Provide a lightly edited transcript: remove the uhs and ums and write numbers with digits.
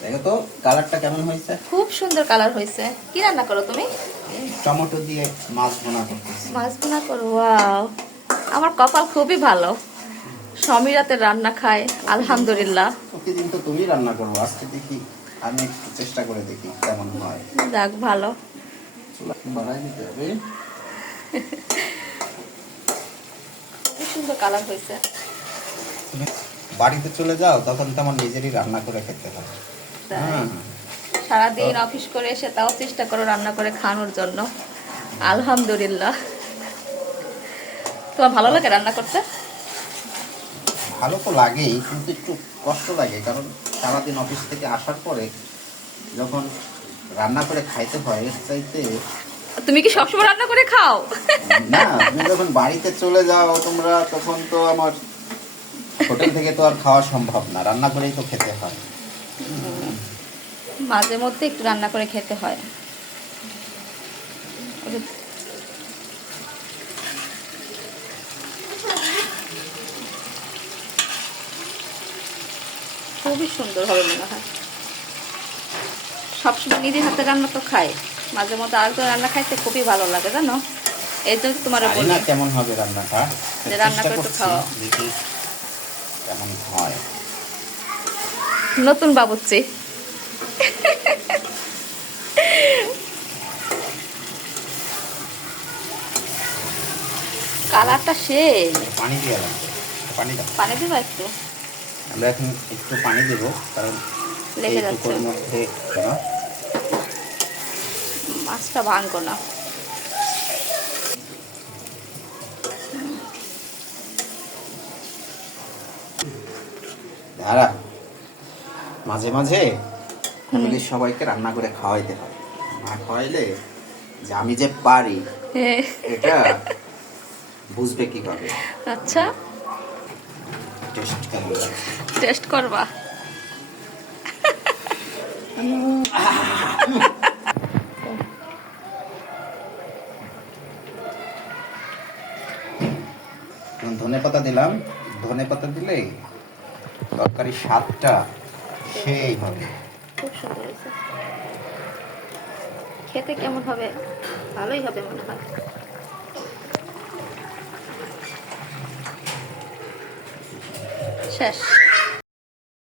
দেখো তো কালারটা কেমন হয়েছে। খুব সুন্দর কালার হয়েছে। কি রান্না করো তুমি? টমেটো দিয়ে মাছ ভুনা করতেছি। মাছ ভুনা করো? ওয়াও, আমার কপাল খুবই ভালো, সমীরাতে রান্না খায় আলহামদুলিল্লাহ। প্রতিদিন তো তুমি রান্না করবো, আজকে দেখি আমি একটু চেষ্টা করে দেখি কেমন হয়। যাক ভালো। চুলা বাড়াই দিতে হবে। খুব সুন্দর কালার হয়েছে। তুমি বাড়িতে চলে যাও, তখন তো আমার নিজেরই রান্না করে খেতে হবে। তাই? সারাদিন অফিস করে এসে তাও চেষ্টা করো রান্না করে খাওয়ানোর জন্য। আলহামদুলিল্লাহ। তোমার ভালো লাগে রান্না করতে? ভালো তো লাগেই, কিন্তু একটু কষ্ট লাগে, কারণ সারাদিন অফিস থেকে আসার পরে যখন রান্না করে খাইতে হয় এর চাইতে। তুমি কি সবসময় রান্না করে খাও? না, তুমি যখন বাড়িতে চলে যাও তোমরা, তখন তো আমার হোটেল থেকে তো আর খাওয়া সম্ভব না, রান্না করেই তো খেতে হয়। মাঝে মধ্যে একটু রান্না করে খেতে হয়। খুবই সুন্দর হবে মনে হয়। সবসময় নিজের হাতে রান্না তো খাই, মাঝে মধ্যে আরেকজন রান্না খাইতে খুবই ভালো লাগে জানো। এই জন্য তোমার জানি না কেমন হবে রান্নাটা, যে রান্না চেষ্টা করে তো করছি, খাওয়া। দেখি কেমন হয়। নতুন বাবুর্চি। কালারটা সেই। পানি দিয়ে লাগবে, পানি দাও। পানি দেবো একটু? আমরা এখন একটু পানি দেবো, কারণ লেগে যাচ্ছে, এইটুকুর মধ্যে না মাছটা ভাঙবো না। দাঁড়া, মাঝে মাঝে ফ্যামিলির সবাইকে রান্না করে খাওয়াইতে হয়, না খাওয়াইলে যে আমি যে পারি এটা বুঝবে কিভাবে। আচ্ছা, টেস্ট কেমন লাগে। টেস্ট করবা? ধনেপাতা দিলাম, ধনেপাতা দিলে তরকারির স্বাদটা সেই হবে। খুব সুন্দর হয়েছে। খেতে কেমন হবে? ভালোই হবে মনে হয়। শেষ।